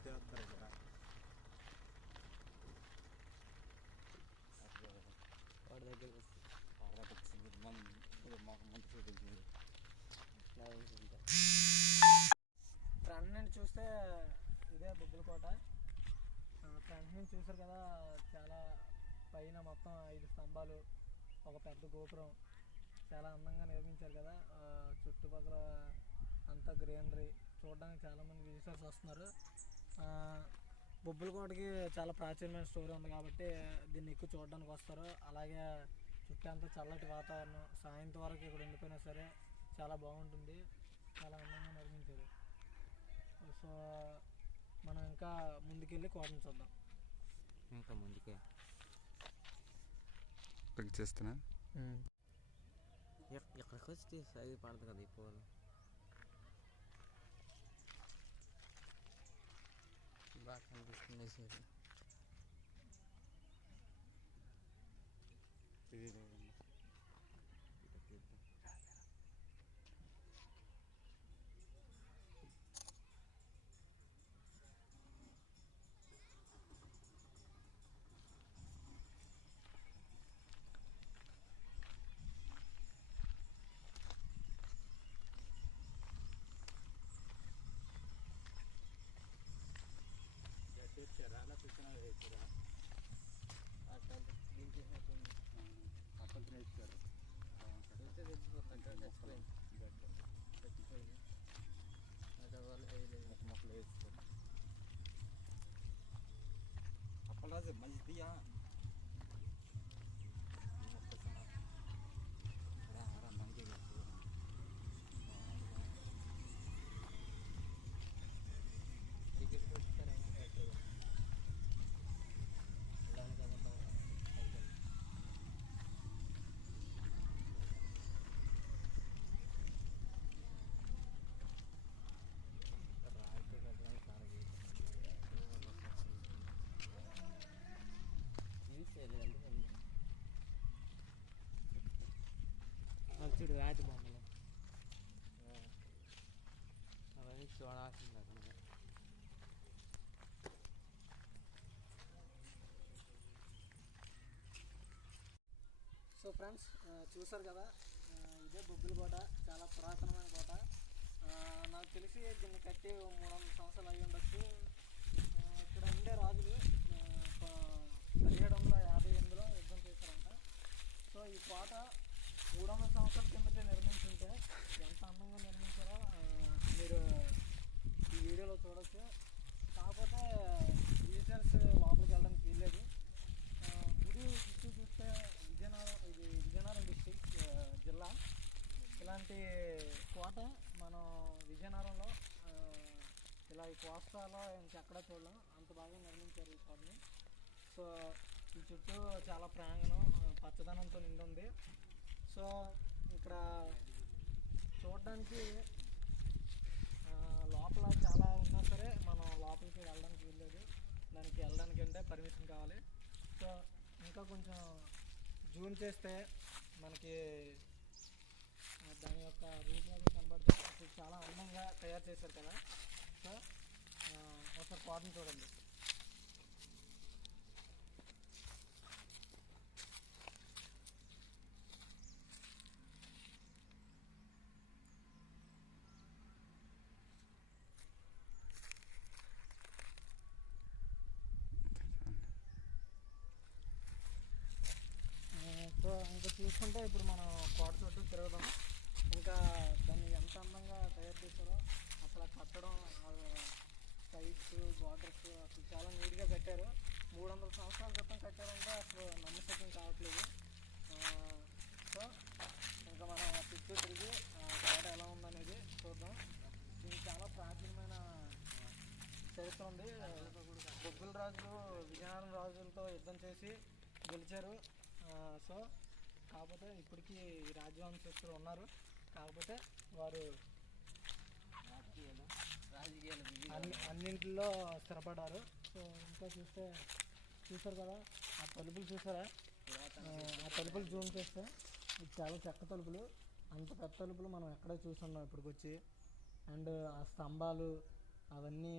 Front నుండి చూస్తే ఇదే బొబ్బులకోట. ఫ్రంట్ నుంచి చూసారు కదా, చాలా పైన మొత్తం 5 స్తంభాలు, ఒక పెద్ద గోపురం, చాలా అందంగా నిర్మించారు కదా. చుట్టుపక్కల అంతా గ్రీనరీ, చూడడానికి చాలామంది విజిటర్స్ వస్తున్నారు. బొబ్బులకోటకి చాలా ప్రాచీనమైన స్టోరీ ఉంది కాబట్టి దీన్ని ఎక్కువ చూడడానికి వస్తారు. అలాగే చుట్టూ చల్లటి వాతావరణం, సాయంత్రం వరకు ఇక్కడ ఉండిపోయినా సరే చాలా బాగుంటుంది, చాలా అందంగా నిర్మించారు. సో మనం ఇంకా ముందుకెళ్ళి కోటను చూద్దాం. ఇంకా ముందుకే చేస్తున్నా ఎక్కడికి వచ్చి సైజ్ పడదు కదా ఈ పూలు. బాగా కనిపిస్తుంది సైజ్. అప్పలాజు మంచిదియా చూడు రాతి బొమ్మలు అవన్నీ చూడాల్సింది. సో ఫ్రెండ్స్, చూసారు కదా, ఇదే బొబ్బిలకోట. చాలా పురాతనమైన కోట. నాకు తెలిసి దీన్ని కట్టి 300 సంవత్సరాలు అయి ఉండొచ్చు. ఇక్కడ ఉండే రాజులు 1758లో యుద్ధం చేశారంట. సో ఈ కోట 300 సంవత్సరాల కిందటే నిర్మించుంటే ఎంత అందంగా నిర్మించారో మీరు ఈ వీడియోలో చూడవచ్చు. కాకపోతే విజిటర్స్ లోపలికి వెళ్ళడానికి వీల్లేదు. గుడి చుట్టూ చూస్తే ఇది విజయనగరం డిస్ట్రిక్ట్ జిల్లా. ఇలాంటి కోట మనం విజయనగరంలో ఇలా ఈ కోస్తాలో ఇంకెక్కడా చూడలేం, అంత బాగా నిర్మించారు ఈ కోటని. సో ఈ చుట్టూ చాలా ప్రాంగణం పచ్చదనంతో నిండి ఉంది. సో ఇక్కడ చూడడానికి లోపల చాలా ఉన్నా సరే మనం లోపలికి వెళ్ళడానికి వీల్లేదు. దానికి వెళ్ళడానికి అంటే పర్మిషన్ కావాలి. సో ఇంకా కొంచెం జూమ్ చేస్తే మనకి దాని యొక్క రూపురేఖ కనబడుతుంది. చాలా అందంగా తయారు చేశారు కదా. సో ఒకసారి కోటను చూడండి. సో ఇంకా చూసుకుంటే ఇప్పుడు మనం కోట చుట్టూ తిరగదాం. ఇంకా దాన్ని ఎంత అందంగా తయారు చేశారో, అసలు కట్టడం, సైడ్స్, బార్డర్స్ అసలు చాలా నీట్గా కట్టారు. 300 సంవత్సరాల క్రితం కట్టారంటే అసలు నమ్మశక్యం కావట్లేదు. సో ఇంకా మనం చుట్టూ తిరిగి కోట ఎలా ఉందనేది చూద్దాం. దీనికి చాలా ప్రాచీనమైన చరిత్ర ఉంది. బొబ్బిలి రాజులు విజయనగరం రాజులతో యుద్ధం చేసి గెలిచారు. సో కాకపోతే ఇప్పటికీ రాజవంశస్థులు ఉన్నారు. కాకపోతే వారు అన్నింటిలో స్థిరపడ్డారు. సో ఇంకా చూసారు కదా, ఆ తలుపులు చూసారా? ఆ తలుపులు జూమ్ చేస్తే ఇది చాలా చెక్క తలుపులు. అంత పెద్ద తలుపులు మనం ఎక్కడే చూస్తున్నాం ఇప్పటికొచ్చి. అండ్ ఆ స్తంభాలు, అవన్నీ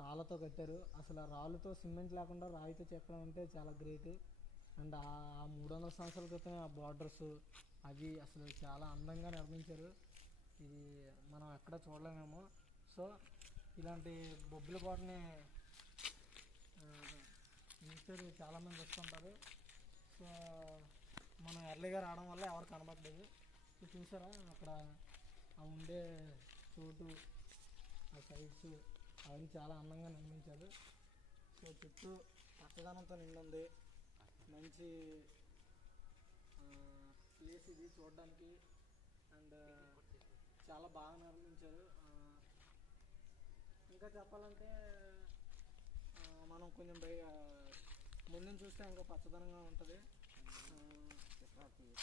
రాళ్ళతో కట్టారు. అసలు ఆ రాళ్ళతో సిమెంట్ లేకుండా రాయితో చెక్కడం అంటే చాలా గ్రేట్. అండ్ ఆ 300 సంవత్సరాల క్రితం ఆ బార్డర్స్ అవి అసలు చాలా అందంగా నిర్మించారు. ఇది మనం ఎక్కడ చూడలేమేమో. సో ఇలాంటి బొబ్బిలి కోటని చూస్తే చాలామంది వస్తుంటారు. సో మనం ఎర్లీగా రావడం వల్ల ఎవరు కనబడలేదు. సో చూసారా అక్కడ ఆ ఉండే చోటు, ఆ సైడ్స్ అవన్నీ చాలా అందంగా నిర్మించారు. సో చుట్టూ పచ్చదనంతో నిండుంది. మంచి ప్లేస్ ఇది చూడడానికి. అండ్ చాలా బాగా నిర్మించారు. ఇంకా చెప్పాలంటే మనం కొంచెం ముందు చూస్తే ఇంకా పచ్చదనంగా ఉంటుంది.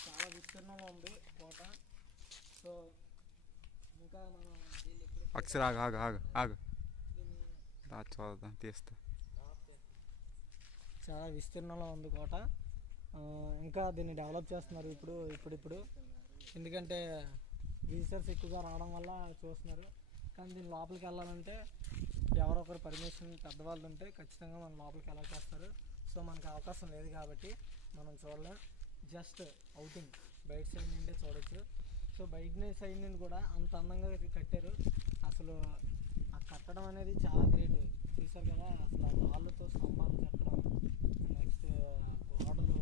చాలా విస్తీర్ణంలో ఉంది కోట. సో ఇంకా మనం అక్షర ఆగు తీస్తా. చాలా విస్తీర్ణంలో ఉంది కోట. ఇంకా దీన్ని డెవలప్ చేస్తున్నారు ఇప్పుడు. ఎందుకంటే విజిటర్స్ ఎక్కువగా రావడం వల్ల చూస్తున్నారు. కానీ దీని లోపలికి వెళ్ళాలంటే ఎవరో ఒకరు పర్మిషన్ పెద్దవాళ్ళు ఉంటే ఖచ్చితంగా మన లోపలికి ఎలా చేస్తారు. సో మనకు అవకాశం లేదు కాబట్టి మనం చూడలేం. జస్ట్ అవుటింగ్ బయట సైడ్ నుండే చూడొచ్చు. సో బయట సైడ్ నుండి కూడా అంత అందంగా కట్టారు. అసలు ఆ కట్టడం అనేది చాలా గ్రేట్. చూసారు కదా, అసలు ఆ రాళ్ళతో స్తంభాలు కట్టడం, నెక్స్ట్ గోడలు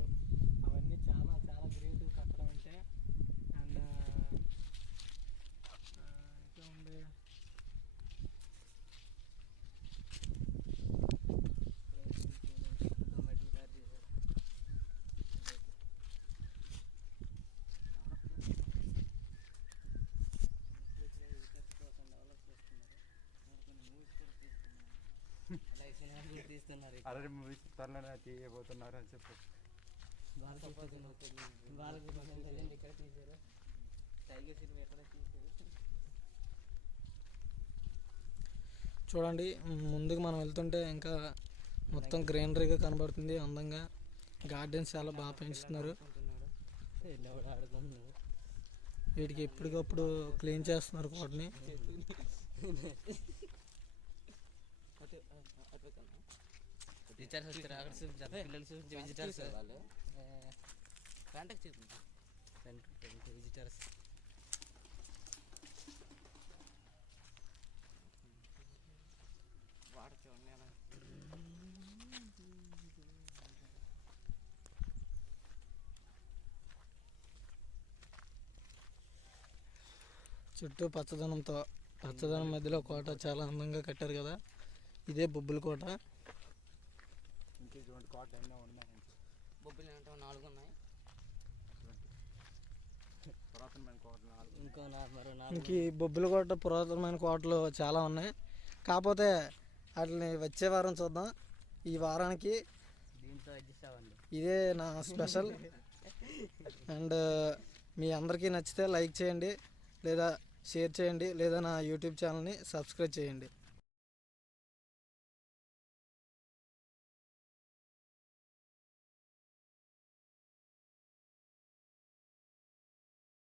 అవన్నీ చాలా చాలా గ్రేట్ కట్టడం అంటే. అండ్ ఇంకా ఉండే అరే మూవీస్ త్వరలోనే తీయబోతున్నారు అని చెప్పు. చూడండి, ముందుకు మనం వెళ్తుంటే ఇంకా మొత్తం గ్రీనరీగా కనబడుతుంది అందంగా. గార్డెన్స్ చాలా బాగా పెంచుతున్నారు. వీటికి ఎప్పటికప్పుడు క్లీన్ చేస్తున్నారు కోటని. విజిటర్స్ వస్తారు అక్కడ చూపించారు, పిల్లలు చూపించే విజిటర్స్ వాళ్ళు కాంటాక్ట్ చూపించారు విజిటర్స్. వాటర్ చూడండి అలా చుట్టూ పచ్చదనం మధ్యలో కోట చాలా అందంగా కట్టారు కదా. ఇదే బొబ్బిలి కోట. కోట ఎన్నో ఉన్నాయి. బొబ్బిలి అంటే 4 ఉన్నాయి. పురాతనమైన కోట 4. ఇంకో మరో 4. ఇంక బొబ్బిలి కోట పురాతనమైన కోటలు చాలా ఉన్నాయి. కాకపోతే వాటిని వచ్చే వారం చూద్దాం. ఈ వారానికి దీంతో అడ్జస్ట్ అవ్వండి. ఇదే నా స్పెషల్. అండ్ మీ అందరికీ నచ్చితే లైక్ చేయండి, లేదా షేర్ చేయండి, లేదా నా యూట్యూబ్ ఛానల్ని సబ్స్క్రైబ్ చేయండి.